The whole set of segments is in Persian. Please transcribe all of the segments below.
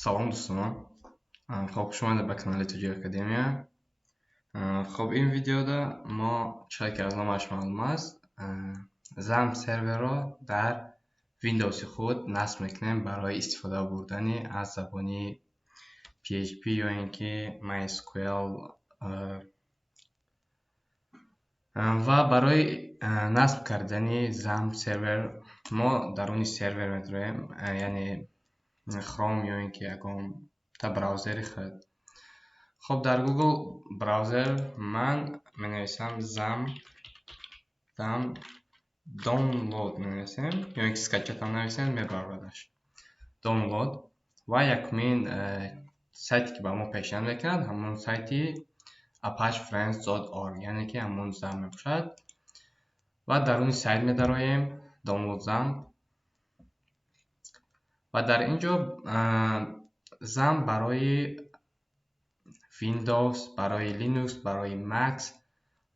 سلام دوستان. خب خوش اومدید به کانال توجیه اکادمیا. خب این ویدیوda ما چرا که از نامش معلوم است زم سرور را در ویندوز خود نصب میکنیم برای استفاده بردن از زبانی PHP یا اینکه MySQL و برای نصب کردن زم سرور ما درون سرور می‌داریم، یعنی خروم یا اینکه یکم تا براوزر خود. خب در گوگل براوزر من می‌نویسم زم دانلود می‌نویسم یا اینکه اسکچت هم نویسم میبردش دانلود و یکمین سایتی که با ما پیشنهاد میکند همون سایتی apachefriends.org، یعنی که همون زم میباشد و در اون سایت می‌داریم دانلود زم و در اینجا زم برای ویندوز، برای لینوکس، برای مکس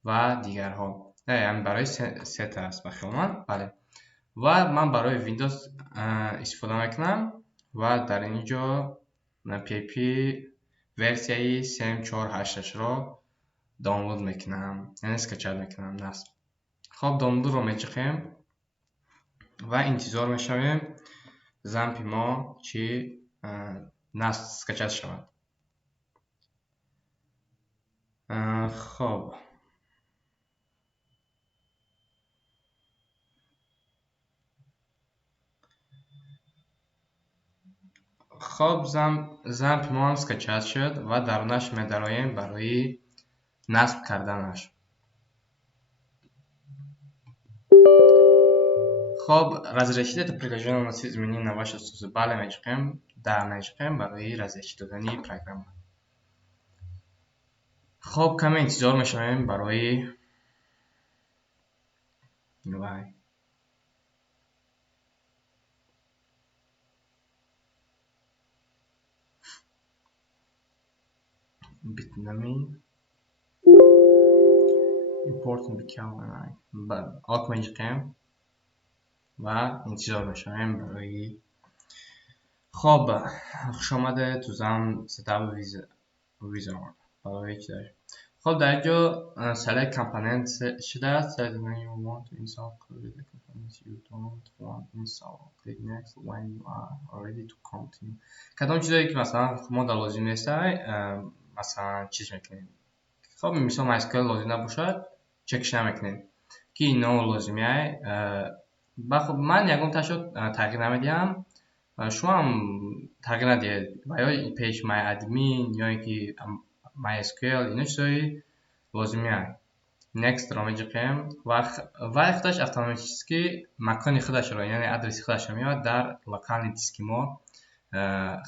و دیگرها، یعنی برای ست است بخیال بله. و من برای ویندوز استفاده میکنم و در اینجا PHP ورسیه 3.4.8 را دانلود میکنم، یعنی اسکچت میکنم نصب. خب دانلود رو میچخیم و انتظار میشویم زم ما چی نصب اسکچت شود. خب زم ما هم اسکچت شد و درونش می‌داریم برای نصب کردنش. خب разрешите это приложение на изменение на ваше бale می‌چخیم در می‌چخیم برای разрешить دادن программа. خب کمی انتظار می‌شویم برای وای bitnami important become آک می‌چخیم و انتظار می‌شویم برای. خب خوش آمده تو زم ستاپ ویزارد برای چی داریم. خب در اینجا select component شده است. select when you want to install the components you don't want to install. click next when you are ready to continue. کدام چیزایی که مثلا ما در لازم نیست مثلا چیز میکنیم. خب مثلا MySQL لازم نباشد چکش نمیکنیم که اینا لازمیه. خب من یکم تغییر نمیدیم، شما هم تغییر ندید و یا پیج مای ادمین یا اینکه MySQL اینا چیزایی لازمیه. next را می‌چخیم و خودش اتوماتیکی مکان خودش را، یعنی آدرس خودش را میاد در لوکال دیسک ما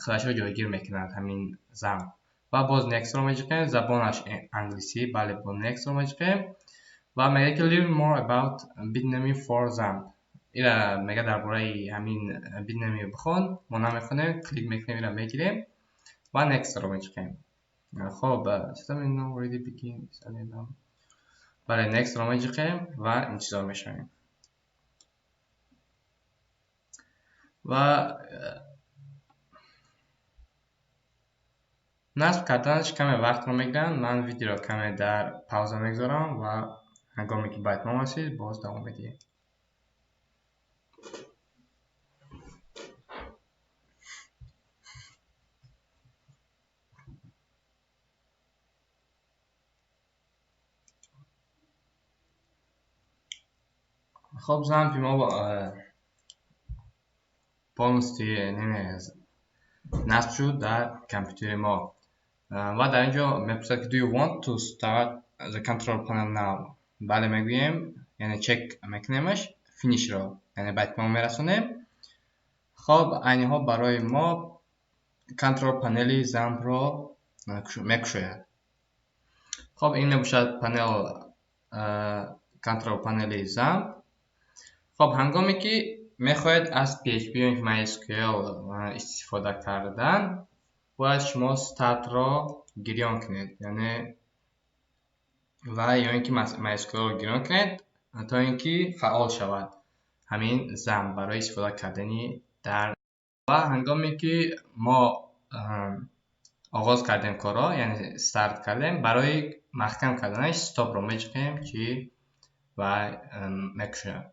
خودش را جایگیر میکند همین زم. و باز next را می‌چخیم، زبانش انگلیسی، بله با next را می‌چخیم و میگه که learn more about bitnami for زم. اینا میگه درباره همین bitnami بخون، ما نمیخونیم، کلیک میکنیم اینا میگیریم و next رو می‌چخیم. خب system now already begin. بله next رو می‌چخیم و انتظار می‌شویم و نصب کردنش کمی وقت رو میگیرن. من ویدیو رو کمی در پاوزه میگذارم و هنگامی که باید ما رسید باز دوام میدیم. خب زم ما پانستی نصب شد در کامپیوتر ما و در اینجا میپرسد که do you want to start the control panel now. بله میگویم، یعنی چک میکنیمش، فینیش رو یعنی باید ما میرسونیم. خب اینها برای ما کنترل پنل زم رو میکشوید. خب این میباشد پنل کنترل پنل زم. خب هنگامی که میخواید از PHP یا MySQL استفاده کردن باید شما start را گریان کنید، یعنی و یا اینکه MySQL را گریان کنید تا اینکه فعال شود همین زم برای استفاده کردنی در. و هنگامی که ما آغاز کردیم کارا، یعنی استارت کردیم. برای محکم کردنش استاپ رو میچینیم چی و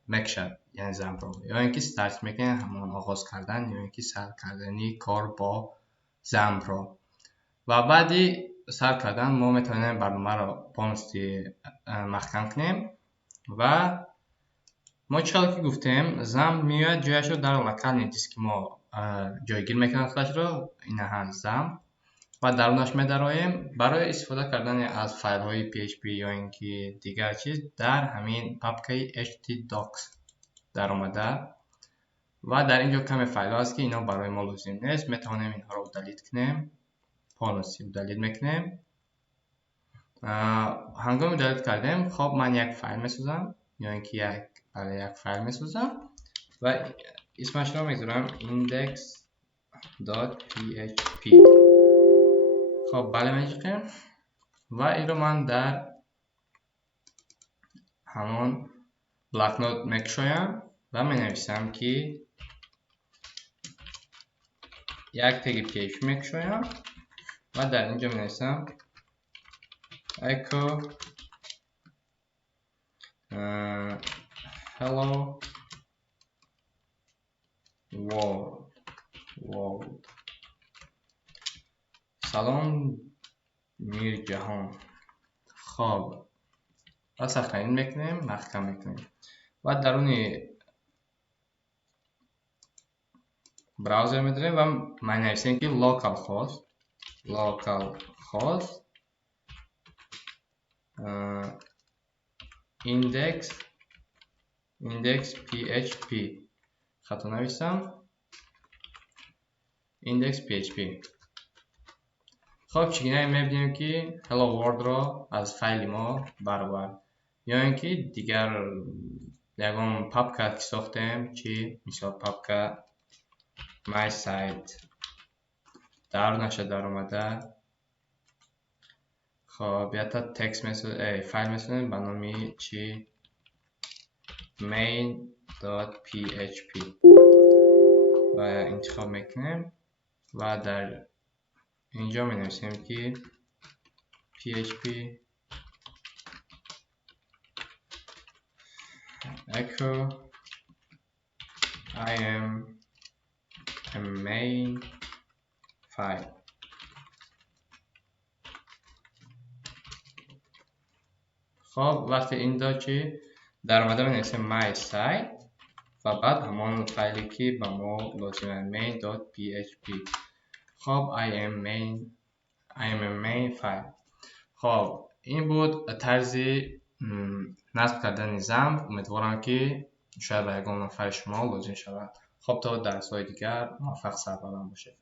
مکشد یعنی زم رو، یا اینکه استارت میکنیم همون آغاز کردن، یا اینکه سر کردنی کار با زم رو. و بعدی سر کردن ما میتونیم برنامه رو پانستی محکم کنیم و ما چرا که گفتیم زم میاد جایش رو در لکن دیسک ما جایگیر میکنه فلش رو، این هم زم و درونش میدرایم. برای استفاده کردن از فایل های PHP یا اینکه دیگر چیز در همین پاپکه htdocs در آمده و در اینجا کمی فایل هست که اینا برای ما لازم نیست، میتونیم اینها رو دلیت کنیم. پانوسی رو دلیت میکنیم. هنگامی دلیت کردیم خب من یک فایل میسازم، یا اینکه برای یک فایل میسازم و اسمش رو میذارم index.php. خب بله میگیم و این رو من در همون بلاک نوت میکشایم و می نویسم که یک تگ PHP میکشایم و در اینجا می نویسم echo hello world سلام میر جهان. خب و سخنین میکنیم، محکم میکنیم و درون براوزر میداریم و من نویسیم که localhost index php خطا نویسم index php. خب چگونه میبینیم که hello world را از فایل ما برآورد، یا اینکه دیگر یگان پاپکه که ساختیم چی مثال پاپکه my site درونش در اومده. خب یا تا تکست فایل میسازیم به نام چی main.php و انتخاب میکنیم و در اینجا می نویسیم که php echo I am a main file. خب وقتی این دا چی در اومده می نویسیم my site و بعد همون فایلی که به ما لازمه main.php. خب I am a main file. خب این بود طرز نصب کردن زم. امیدوارم که شاید به یگان نفر شما لازم شود. خب تا درس های دیگر موفق سربلند باشید.